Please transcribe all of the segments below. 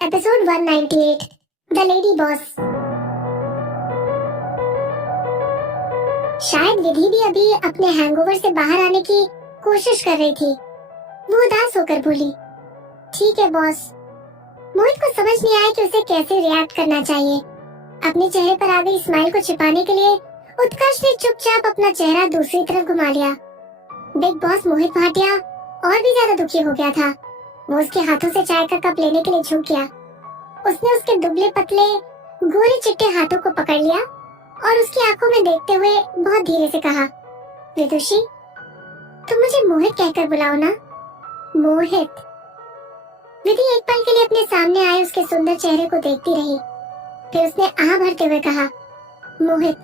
Episode 198 the lady boss. शायद विधि भी अभी अपने हैंगओवर से बाहर आने की कोशिश कर रही थी। वो उदास होकर बोली, ठीक है बॉस। मोहित को समझ नहीं आया कि उसे कैसे रिएक्ट करना चाहिए। अपने चेहरे पर आ गई स्माइल को छिपाने के लिए उत्कर्ष ने चुपचाप अपना चेहरा दूसरी तरफ घुमा लिया। बिग बॉस मोहित भाटिया और भी ज्यादा दुखी हो गया था। वो उसके हाथों से चाय का कप लेने के लिए झुक गया। उसने उसके दुबले पतले गोरे चिट्टे हाथों को पकड़ लिया और उसकी आंखों में देखते हुए बहुत धीरे से कहा, विदुषी, तुम मुझे मोहित कहकर बुलाओ ना। मोहित। विधि एक पल के लिए अपने सामने आए उसके सुंदर चेहरे को देखती रही। फिर उसने आह भरते हुए कहा, मोहित,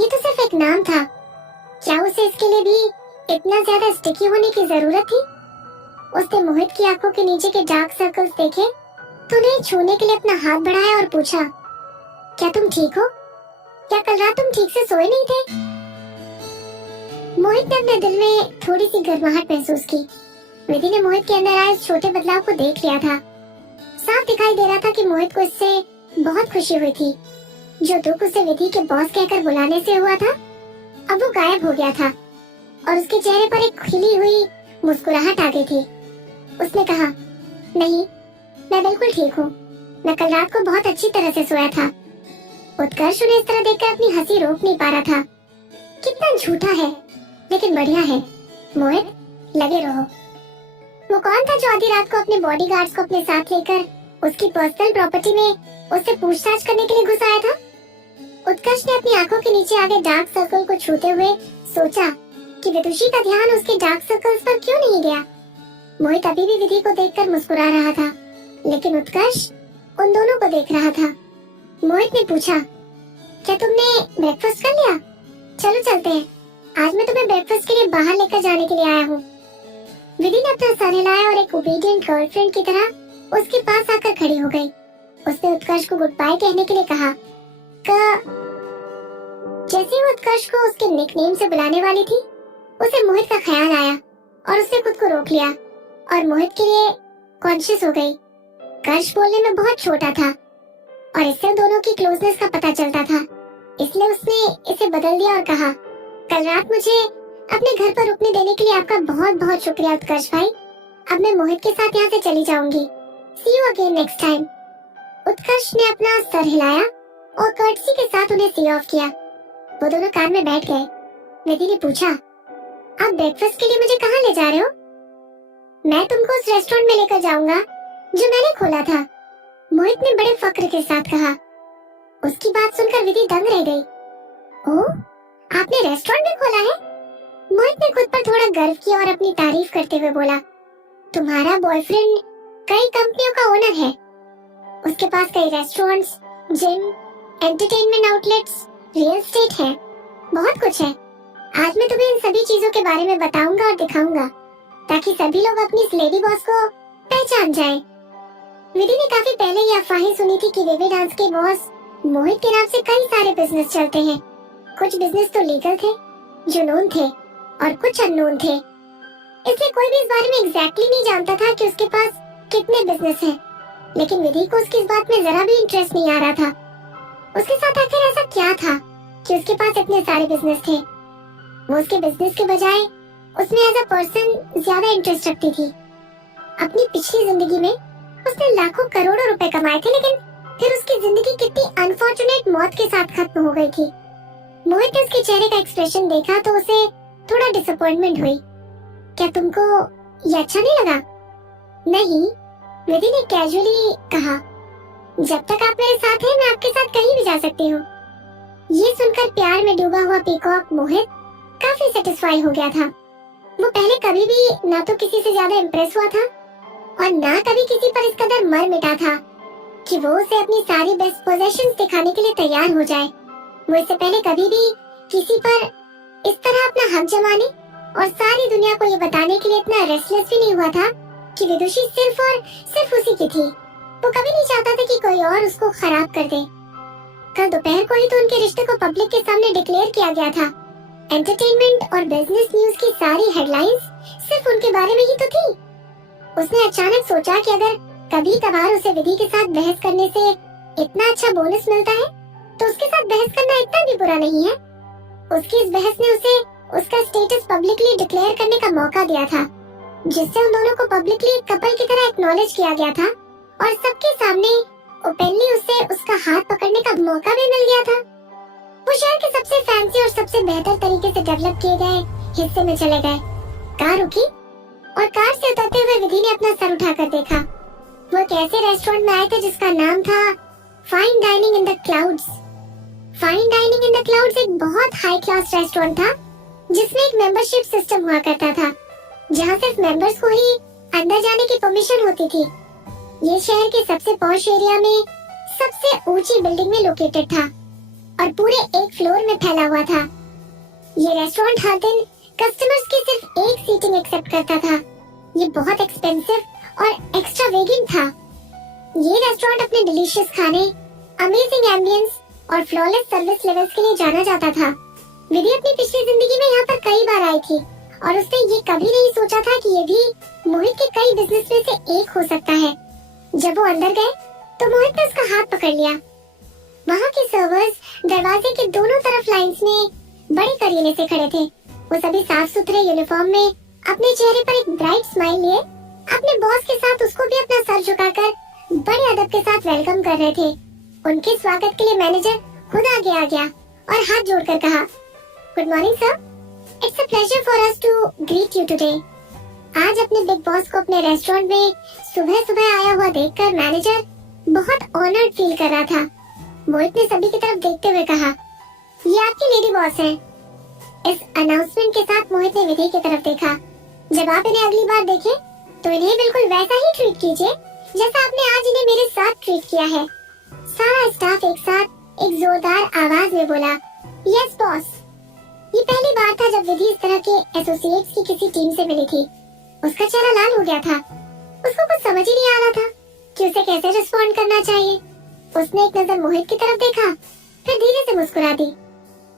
ये तो सिर्फ एक नाम था। क्या उसे इसके लिए भी इतना ज्यादा स्टिकी होने की जरूरत थी? उसने मोहित की आंखों के नीचे के डार्क सर्कल्स देखे तो उन्हें छूने के लिए अपना हाथ बढ़ाया और पूछा, क्या तुम ठीक हो? क्या कल रात तुम ठीक से सोए नहीं थे? मोहित ने अपने दिल में थोड़ी सी गर्माहट महसूस की। विधि ने मोहित के अंदर आए इस छोटे बदलाव को देख लिया था। साफ दिखाई दे रहा था कि मोहित को इससे बहुत खुशी हुई थी। जो दुख उसे विधि के बॉस कहकर बुलाने से हुआ था, अब वो गायब हो गया था और उसके चेहरे पर एक खिली हुई मुस्कुराहट आ गई थी। उसने कहा, नहीं, मैं बिल्कुल ठीक हूँ। मैं कल रात को बहुत अच्छी तरह से सोया था। उत्कर्ष उन्हें इस तरह देखकर अपनी हंसी रोक नहीं पा रहा था। कितना झूठा है, लेकिन बढ़िया है। मोहित, लगे रहो। वो कौन था जो आधी रात को अपने बॉडीगार्ड्स को अपने साथ लेकर उसकी पर्सनल प्रॉपर्टी में उससे पूछताछ करने के लिए घुस आया था? उत्कर्ष ने अपनी आंखों के नीचे आगे डार्क सर्कल को छूते हुए सोचा कि विदुषी का ध्यान उसके डार्क सर्कल्स पर क्यों नहीं गया। मोहित अभी भी विधि को देखकर मुस्कुरा रहा था, लेकिन उत्कर्ष उन दोनों को देख रहा था। मोहित ने पूछा, क्या तुमने ब्रेकफास्ट कर लिया? चलो चलते हैं। आज मैं तुम्हें ब्रेकफास्ट के लिए बाहर लेकर जाने के लिए आया हूँ। विधि ने अपना सर हिलाया और एक ओबीडिएंट गर्लफ्रेंड की तरह उसके पास आकर खड़ी हो गई। उसने उत्कर्ष को गुड बाय कहने के लिए कहा। जैसे ही उत्कर्ष को उसके निकनेम से बुलाने वाली थी, उसे मोहित का ख्याल आया और उसने खुद को रोक लिया और मोहित के लिए कॉन्शियस हो गई। कर्ष बोलने में बहुत छोटा था और इससे दोनों की क्लोजनेस का पता चलता था, इसलिए उसने इसे बदल दिया और कहा, कल रात मुझे अपने घर पर रुकने देने के लिए आपका बहुत बहुत शुक्रिया उत्कर्ष भाई। अब मैं मोहित के साथ यहाँ से चली जाऊंगी। सी यू अगेन नेक्स्ट टाइम। उत्कर्ष ने अपना सर हिलाया और कर्टसी के साथ उन्हें सी ऑफ किया। वो दोनों कार में बैठ गए। विधि ने पूछा, आप ब्रेकफास्ट के लिए मुझे कहाँ ले जा रहे हो? मैं तुमको उस रेस्टोरेंट में लेकर जाऊंगा जो मैंने खोला था, मोहित ने बड़े फक्र के साथ कहा। उसकी बात सुनकर विधि दंग रह गई। ओह, आपने रेस्टोरेंट भी खोला है? मोहित ने खुद पर थोड़ा गर्व किया और अपनी तारीफ करते हुए बोला, तुम्हारा बॉयफ्रेंड कई कंपनियों का ओनर है। उसके पास कई restaurants, gym, entertainment outlets, real estate है, बहुत कुछ है। आज मैं तुम्हें इन सभी चीजों के बारे में बताऊंगा और दिखाऊंगा ताकि सभी लोग अपनी इस लेडी बॉस को पहचान जाएं। विधि ने काफी पहले ये अफवाहें सुनी थी कि बेबी डांस के बॉस मोहित के नाम से कई सारे बिजनेस चलते हैं। कुछ बिजनेस तो लीगल थे, जो नोन थे, और कुछ अननोन थे। इसलिए कोई भी इस बारे में एग्जैक्टली नहीं जानता था कि उसके पास कितने बिजनेस हैं। लेकिन विधि को उसकी इस बात में जरा भी इंटरेस्ट नहीं आ रहा था। उसके साथ आखिर ऐसा क्या था कि उसके पास इतने सारे बिजनेस थे? वो उसके बिजनेस के बजाय उसमें एज अ पर्सन ज्यादा इंटरेस्ट रखती थी। अपनी पिछली जिंदगी में उसने लाखों करोड़ों रुपए कमाए थे, लेकिन फिर उसकी जिंदगी कितनी अनफॉर्चुनेट मौत के साथ खत्म हो गई थी। मोहित ने उसके चेहरे का एक्सप्रेशन देखा तो उसे थोड़ा डिसअपॉइंटमेंट हुई। क्या तुमको ये अच्छा नहीं लगा? नहीं, विधि ने कैजुअली कहा। जब तक आप मेरे साथ हैं, मैं आपके साथ कहीं भी जा सकती हूँ। ये सुनकर प्यार में डूबा हुआ पीकॉक मोहित काफी सेटिस्फाई हो गया था। वो पहले कभी भी ना तो किसी से ज्यादा इम्प्रेस हुआ था और ना कभी किसी पर इस कदर मर मिटा था कि वो उसे अपनी सारी बेस्ट पोजेशंस दिखाने के लिए तैयार हो जाए। वो इससे पहले कभी भी किसी पर इस तरह अपना हक जमाने और सारी दुनिया को ये बताने के लिए इतना रेस्टलेस भी नहीं हुआ था कि विदुषी सिर्फ और सिर्फ उसी की थी। वो कभी नहीं चाहता था कि कोई और उसको खराब कर दे। कल दोपहर को ही तो उनके रिश्ते को पब्लिक के सामने डिक्लेयर किया गया था। एंटरटेनमेंट और बिजनेस न्यूज की सारी हेडलाइंस सिर्फ उनके बारे में ही तो थी। उसने अचानक सोचा कि अगर कभी कभार उसे विधि के साथ बहस करने से इतना अच्छा बोनस मिलता है, तो उसके साथ बहस करना इतना भी बुरा नहीं है। उसकी इस बहस ने उसे उसका स्टेटस पब्लिकली डिक्लेयर करने का मौका दिया था, जिससे उन दोनों को पब्लिकली एक कपल की तरह एक्नॉलेज किया गया था और सबके सामने ओपनली उसे उसका हाथ पकड़ने का मौका भी मिल गया था। वो शहर के सबसे फैंसी और सबसे बेहतर तरीके से डेवलप किए गए हिस्से में चले गए। कार रुकी और कार से उतरते हुए विधि ने अपना सर उठाकर देखा। वो एक ऐसे रेस्टोरेंट में आए थे जिसका नाम था fine dining in the clouds. Fine dining in the clouds एक बहुत हाई क्लास रेस्टोरेंट था, जिसमें एक मेंबरशिप सिस्टम हुआ करता था, जहां सिर्फ मेंबर्स को ही अंदर जाने की परमिशन होती थी। ये शहर के सबसे पॉश एरिया में सबसे ऊंची बिल्डिंग में लोकेटेड था और पूरे एक फ्लोर में फैला हुआ था। ये रेस्टोरेंट हर दिन कस्टमर्स की सिर्फ एक सीटिंग एक्सेप्ट करता था। ये बहुत एक्सपेंसिव और एक्स्ट्रावेगेंट था। ये रेस्टोरेंट अपने डिलीशियस खाने, अमेजिंग एम्बियंस और फ्लॉलेस सर्विस लेवल्स के लिए जाना जाता था। विधि अपनी पिछली जिंदगी में यहाँ पर कई बार आई थी और उसने ये कभी नहीं सोचा था कि ये भी मोहित के कई बिजनेस में से एक हो सकता है। जब वो अंदर गए तो मोहित ने उसका हाथ पकड़ लिया। वहाँ के सर्वर्स दरवाजे के दोनों तरफ लाइंस में बड़े करीने से खड़े थे। वो सभी साफ सुथरे यूनिफॉर्म में अपने चेहरे पर एक ब्राइट स्माइल लिए अपने बॉस के साथ उसको भी अपना सर झुकाकर बड़े अदब के साथ वेलकम कर रहे थे। उनके स्वागत के लिए मैनेजर खुद आगे आ गया और हाथ जोड़कर कहा, good morning sir, it's a pleasure for us to greet you today. आज अपने बिग बॉस को अपने रेस्टोरेंट में सुबह सुबह आया हुआ देखकर मैनेजर बहुत ऑनर्ड फील कर रहा था। मोहित ने सभी की तरफ देखते हुए कहा, ये आपकी लेडी बॉस है। इस अनाउंसमेंट के साथ मोहित ने विधि की तरफ देखा। जब आप इन्हें अगली बार देखें तो इन्हें बिल्कुल वैसा ही ट्रीट कीजिए जैसा आपने आज इन्हें मेरे साथ ट्रीट किया है। सारा स्टाफ एक साथ एक जोरदार आवाज में बोला, यस बॉस। ये पहली बार था जब विधि इस तरह के एसोसिएट्स की किसी टीम से मिली थी। उसका चेहरा लाल हो गया था। उसको कुछ समझ ही नहीं आ रहा था कि उसे कैसे रिस्पॉन्ड करना चाहिए। उसने एक नजर मोहित की तरफ देखा, फिर धीरे से मुस्कुरा दी।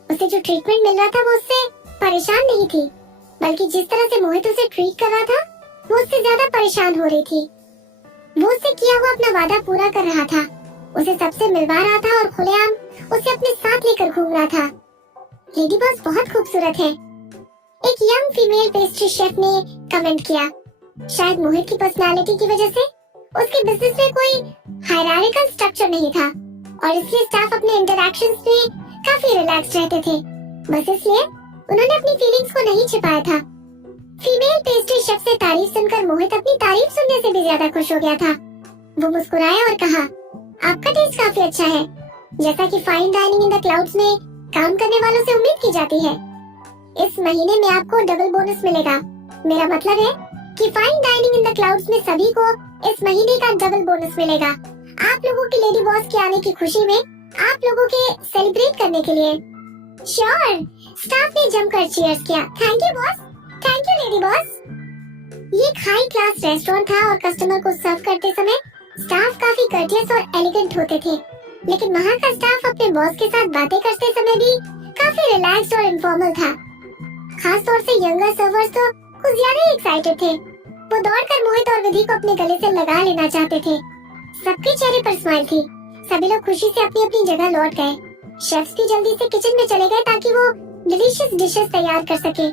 उसे जो ट्रीटमेंट मिल रहा था वो उससे परेशान नहीं थी, बल्कि जिस तरह से मोहित उसे ट्रीट कर रहा था वो उससे ज्यादा परेशान हो रही थी। वो उससे किया हुआ अपना वादा पूरा कर रहा था, उसे सबसे मिलवा रहा था और खुलेआम उसे अपने साथ लेकर घूम रहा था। लेडी बॉस बहुत खूबसूरत है, एक यंग फीमेल पेस्ट्री शेफ ने कमेंट किया। शायद मोहित की पर्सनालिटी की वजह से उसके बिजनेस में कोई हायरार्किकल स्ट्रक्चर नहीं था और इसलिए स्टाफ अपने इंटरैक्शंस में काफी रिलैक्स रहते थे। बस इसलिए उन्होंने अपनी फीलिंग्स को नहीं छिपाया था। फीमेल पेस्ट्री शेफ से तारीफ सुनकर मोहित अपनी तारीफ सुनने से भी ज्यादा खुश हो गया था। वो मुस्कुराया और कहा, आपका टेस्ट काफी अच्छा है, जैसा कि fine dining in the clouds में काम करने वालों से उम्मीद की जाती है। इस महीने में आपको डबल बोनस मिलेगा। मेरा मतलब है कि fine dining in the clouds में सभी को इस महीने का डबल बोनस मिलेगा। आप लोगों की लेडी बॉस के आने की खुशी में आप लोगों के सेलिब्रेट करने के लिए। श्योर, स्टाफ ने जमकर चीयर्स किया। Thank you boss, thank you lady boss. ये एक हाई क्लास रेस्टोरेंट था और कस्टमर को सर्व करते समय स्टाफ काफी कर्टियस और एलिगेंट होते थे, लेकिन वहाँ का स्टाफ अपने बॉस के साथ बातें करते समय भी काफी रिलैक्स्ड और इनफॉर्मल था। खास तौर से यंगर सर्वर्स तो कुछ ज्यादा ही एक्साइटेड थे। वो दौड़कर मोहित और विधि को अपने गले से लगा लेना चाहते थे। सबके चेहरे पर स्माइल थी। सभी लोग खुशी से अपनी अपनी जगह लौट गए। शेफ्स भी जल्दी से किचन में चले गए ताकि वो डिलीशियस डिशेस तैयार कर सके।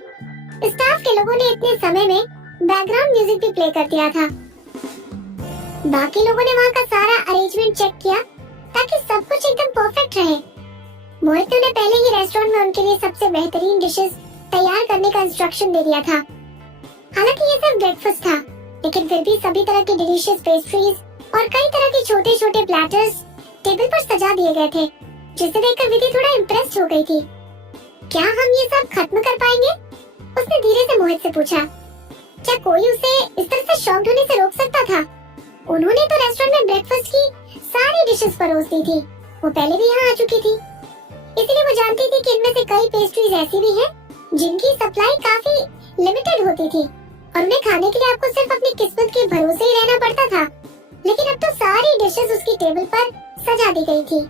स्टाफ के लोगों ने इतने समय में बैकग्राउंड म्यूजिक भी प्ले कर दिया था। बाकी लोगों ने वहाँ का सारा अरेंजमेंट चेक किया ताकि सब कुछ एकदम परफेक्ट रहे। मोहित ने पहले ही रेस्टोरेंट में उनके लिए सबसे बेहतरीन डिशेस तैयार करने का इंस्ट्रक्शन दे दिया था। हालांकि ये सिर्फ ब्रेकफास्ट था, लेकिन फिर भी सभी तरह की डिलीशियस पेस्ट्रीज और कई तरह के छोटे छोटे प्लेटर्स टेबल पर सजा दिए गए थे, जिसे देखकर विधि थोड़ा इम्प्रेस्ड हो गई थी। क्या हम ये सब खत्म कर पाएंगे? उसने धीरे से मोहित से पूछा। क्या कोई उसे इस तरह से शॉक्ड होने से रोक सकता था? उन्होंने तो रेस्टोरेंट में ब्रेकफास्ट की सारी डिशेस परोस दी थी। वो पहले भी यहाँ आ चुकी थी, इसलिए वो जानती थी कि इनमें से कई पेस्ट्रीज ऐसी भी हैं जिनकी सप्लाई काफी लिमिटेड होती थी और उन्हें खाने के लिए आपको सिर्फ अपनी किस्मत के भरोसे ही रहना पड़ता था। लेकिन अब तो सारी डिशेस उसकी टेबल पर सजा दी गई थी।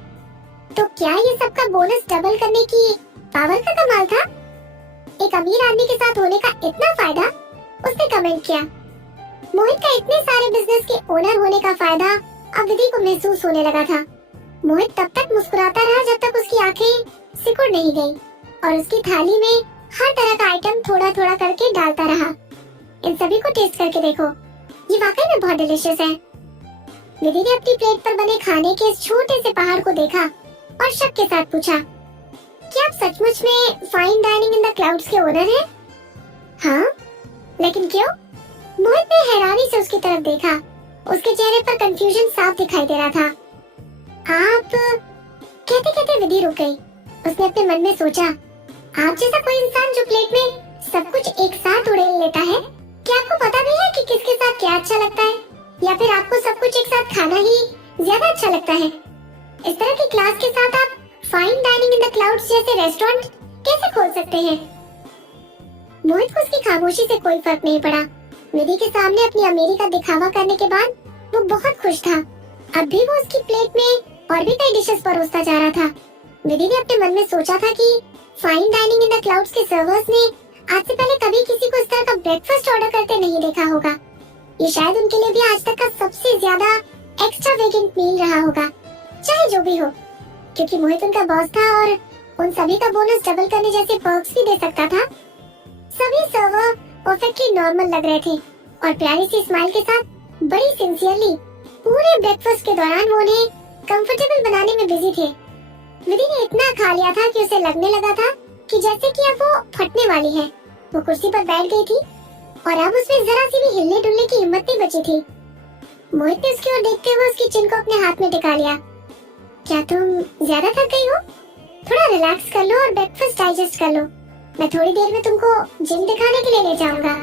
तो क्या ये सबका बोनस डबल करने की पावर का कमाल था? एक अमीर आदमी के साथ होने का इतना फायदा? उसने कमेंट किया। मोहित का इतने सारे बिजनेस के ओनर होने का फायदा अब विधि को महसूस होने लगा था। मोहित तब तक मुस्कुराता रहा जब तक उसकी आंखें सिकुड़ नहीं गई और उसकी थाली में हर तरह का आइटम थोड़ा थोड़ा करके डालता रहा। इन सभी को टेस्ट करके देखो, ये वाकई में बहुत डिलीशियस है। विधि ने अपनी प्लेट पर बने खाने के इस छोटे से पहाड़ को देखा और शक के साथ पूछा, क्या आप सचमुच में fine dining in the clouds के ओनर हैं? हाँ, लेकिन क्यों? मोहित ने हैरानी से उसकी तरफ देखा। उसके चेहरे पर कंफ्यूजन साफ दिखाई दे रहा था। आप कहते कहते विधि रुक गई। उसने अपने मन में सोचा, आप जैसा कोई इंसान जो प्लेट में सब कुछ एक साथ उड़ेल लेता है, क्या आपको पता भी है कि किसके साथ क्या अच्छा लगता है, या फिर आपको सब कुछ एक साथ खाना ही ज्यादा अच्छा लगता है? इस तरह की क्लास के साथ आप fine dining in the clouds जैसे रेस्टोरेंट कैसे खोल सकते हैं? मोहित को उसकी खामोशी से कोई फर्क नहीं पड़ा। विधि के सामने अपनी अमीरी का दिखावा करने के बाद वो बहुत खुश था। अब भी वो उसकी प्लेट में और भी कई डिशेस परोसता जा रहा था। विधि ने अपने मन में सोचा था कि fine dining in the clouds के सर्वर्स ने आज से पहले कभी किसी को इस तरह का ब्रेकफास्ट ऑर्डर करते नहीं देखा होगा। ये शायद उनके लिए भी आज तक का सबसे ज्यादा एक्स्ट्रावेगेंट मील रहा होगा, चाहे जो भी हो, क्योंकि मोहित उनका बॉस था और उन सभी का बोनस डबल करने जैसे पर्क्स भी दे सकता था। सभी सर्वर परफेक्टली नॉर्मल लग रहे थे और प्यारी सी स्माइल के साथ बड़ी सिंसियरली पूरे ब्रेकफास्ट के दौरान वो उन्हें कंफर्टेबल बनाने में बिजी थे। विधि ने इतना खा लिया था कि उसे लगने लगा था कि जैसे कि अब वो फटने वाली है। वो कुर्सी पर बैठ गई थी और अब उसमें जरा सी भी हिलने डुलने की हिम्मत नहीं बची थी। मोहित ने उसकी ओर देखते हुए उसकी चिन को अपने हाथ में टिका लिया। क्या तुम ज्यादा थक गई हो? थोड़ा रिलैक्स कर लो और ब्रेकफास्ट डाइजेस्ट कर लो। मैं थोड़ी देर में तुमको जिम दिखाने के लिए ले जाऊंगा।